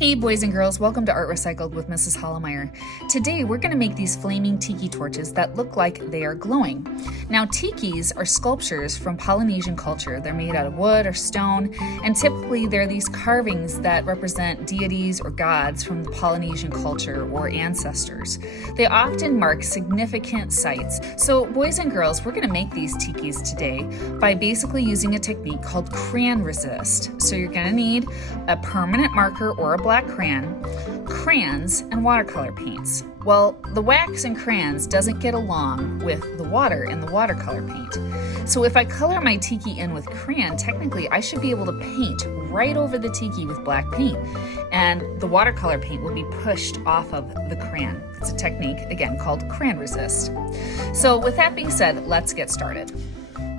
Hey boys and girls, welcome to Art Recycled with Mrs. Hollemeyer. Today we're going to make these flaming tiki torches that look like they are glowing. Now tikis are sculptures from Polynesian culture. They're made out of wood or stone, and typically they're these carvings that represent deities or gods from the Polynesian culture or ancestors. They often mark significant sites. So boys and girls, we're going to make these tikis today by basically using a technique called crayon resist. So you're going to need a permanent marker or a black crayon, crayons, and watercolor paints. Well, the wax in crayons doesn't get along with the water in the watercolor paint. So if I color my tiki in with crayon, technically I should be able to paint right over the tiki with black paint, and the watercolor paint will be pushed off of the crayon. It's a technique, again, called crayon resist. So with that being said, let's get started.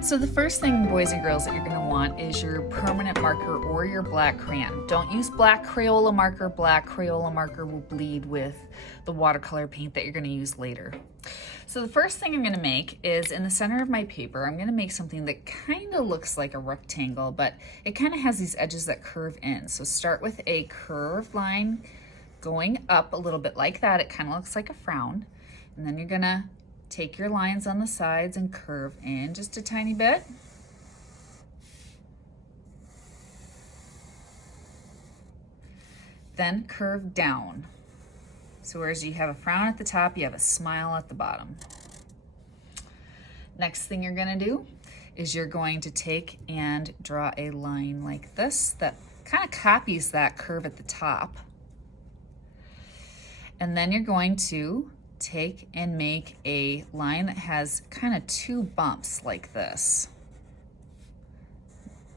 So the first thing, boys and girls, that you're going to want is your permanent marker or your black crayon. Don't use black Crayola marker. Black Crayola marker will bleed with the watercolor paint that you're going to use later. So the first thing I'm going to make is in the center of my paper, I'm going to make something that kind of looks like a rectangle, but it kind of has these edges that curve in. So start with a curved line going up a little bit like that. It kind of looks like a frown. And then you're going to take your lines on the sides and curve in just a tiny bit. Then curve down. So whereas you have a frown at the top, you have a smile at the bottom. Next thing you're going to do is you're going to take and draw a line like this that kind of copies that curve at the top. And then you're going to take and make a line that has kind of two bumps like this.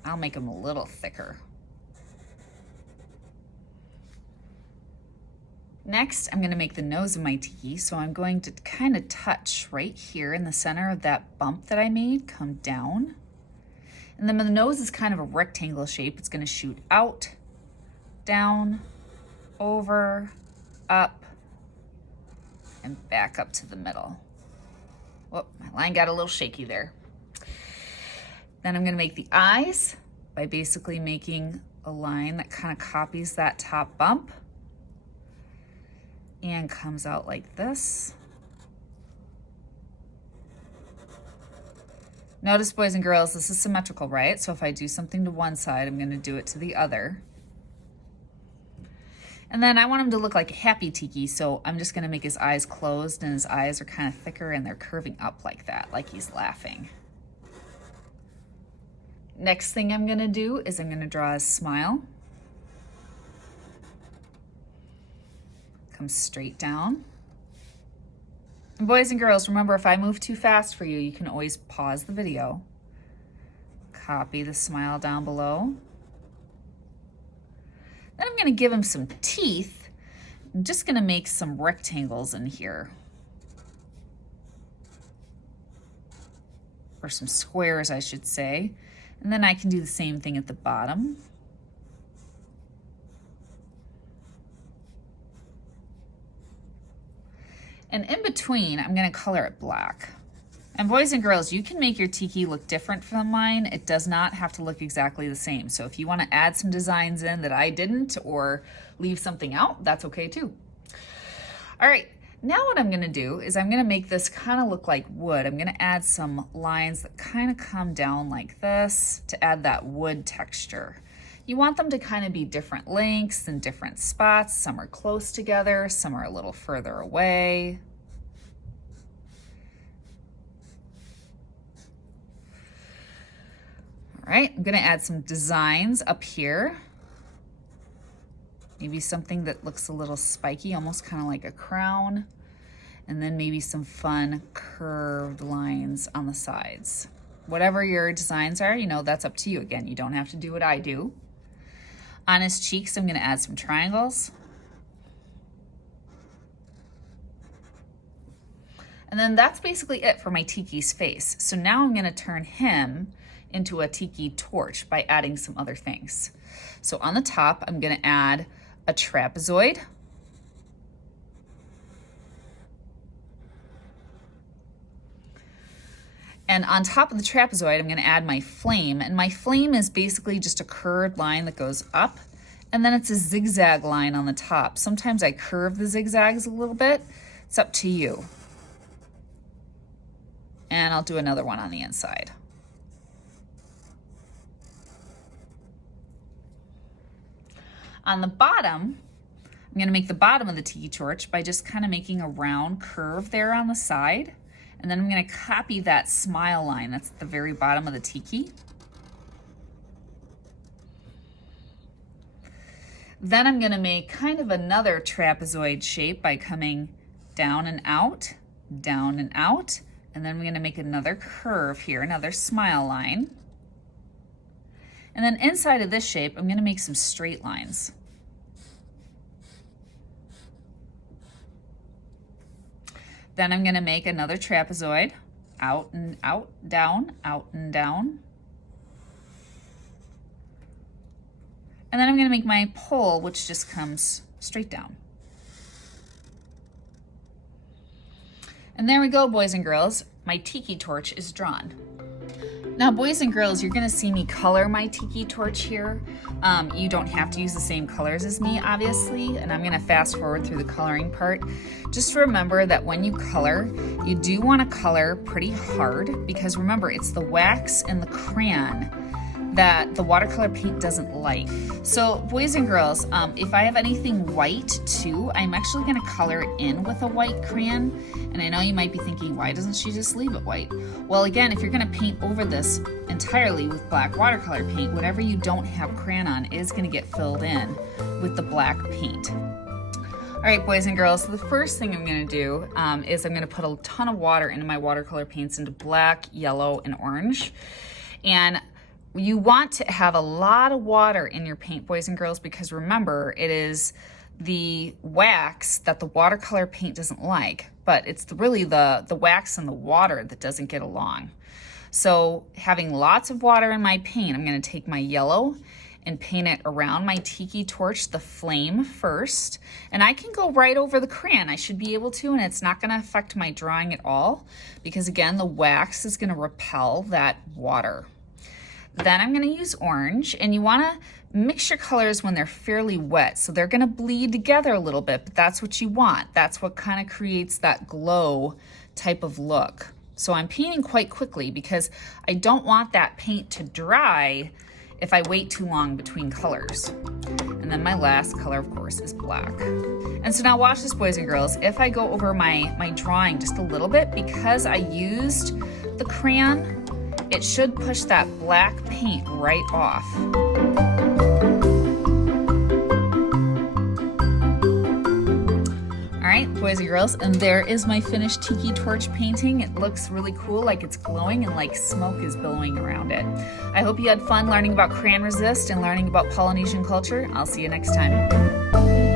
I'll make them a little thicker. Next, I'm going to make the nose of my tiki, so I'm going to kind of touch right here in the center of that bump that I made, come down. And then the nose is kind of a rectangle shape. It's going to shoot out, down, over, up, and back up to the middle. Whoop, my line got a little shaky there. Then I'm going to make the eyes by basically making a line that kind of copies that top bump and comes out like this. Notice, boys and girls, this is symmetrical, right? So if I do something to one side, I'm going to do it to the other. And then I want him to look like a happy tiki, so I'm just going to make his eyes closed, and his eyes are kind of thicker and they're curving up like that, like he's laughing. Next thing I'm going to do is I'm going to draw a smile. Come straight down. And boys and girls, remember, if I move too fast for you, you can always pause the video. Copy the smile down below. Then I'm going to give him some teeth. I'm just going to make some rectangles in here. Or some squares, I should say. And then I can do the same thing at the bottom. And in between, I'm going to color it black. And boys and girls, you can make your tiki look different from mine. It does not have to look exactly the same. So if you want to add some designs in that I didn't or leave something out, that's okay too. All right, now what I'm going to do is I'm going to make this kind of look like wood. I'm going to add some lines that kind of come down like this to add that wood texture. You want them to kind of be different lengths and different spots. Some are close together, some are a little further away. All right, I'm going to add some designs up here. Maybe something that looks a little spiky, almost kind of like a crown. And then maybe some fun curved lines on the sides. Whatever your designs are, you know, that's up to you. Again, you don't have to do what I do. On his cheeks, I'm going to add some triangles. And then that's basically it for my tiki's face. So now I'm going to turn him into a tiki torch by adding some other things. So on the top, I'm going to add a trapezoid. And on top of the trapezoid, I'm going to add my flame. And my flame is basically just a curved line that goes up And then it's a zigzag line on the top. Sometimes I curve the zigzags a little bit. It's up to you. And I'll do another one on the inside. On the bottom, I'm going to make the bottom of the tiki torch by just kind of making a round curve there on the side. And then I'm going to copy that smile line that's at the very bottom of the tiki. Then I'm going to make kind of another trapezoid shape by coming down and out, and then I'm going to make another curve here, another smile line. And then inside of this shape, I'm going to make some straight lines. Then I'm going to make another trapezoid, out and out, down, out and down. And then I'm going to make my pole, which just comes straight down. And there we go, boys and girls. My tiki torch is drawn. Now, boys and girls, you're going to see me color my tiki torch here. You don't have to use the same colors as me, obviously, and I'm going to fast forward through the coloring part. Just remember that when you color, you do want to color pretty hard, because remember, it's the wax and the crayon that the watercolor paint doesn't like. So boys and girls, if I have anything white too, I'm actually going to color it in with a white crayon. And I know you might be thinking, why doesn't she just leave it white? Well, again, if you're going to paint over this entirely with black watercolor paint, whatever you don't have crayon on is going to get filled in with the black paint. All right, boys and girls, so the first thing I'm going to do is I'm going to put a ton of water into my watercolor paints, into black, yellow, and orange. And you want to have a lot of water in your paint, boys and girls, because remember, it is the wax that the watercolor paint doesn't like, but it's really the wax and the water that doesn't get along. So having lots of water in my paint, I'm going to take my yellow and paint it around my tiki torch, the flame first, and I can go right over the crayon. I should be able to, and it's not going to affect my drawing at all, because again, the wax is going to repel that water. Then I'm going to use orange, and you want to mix your colors when they're fairly wet, so they're going to bleed together a little bit, but that's what you want. That's what kind of creates that glow type of look. So I'm painting quite quickly because I don't want that paint to dry if I wait too long between colors. And then my last color, of course, is black. And so now watch this, boys and girls. If I go over my drawing just a little bit, because I used the crayon, it should push that black paint right off. All right, boys and girls, and there is my finished tiki torch painting. It looks really cool, like it's glowing and like smoke is billowing around it. I hope you had fun learning about crayon resist and learning about Polynesian culture. I'll see you next time.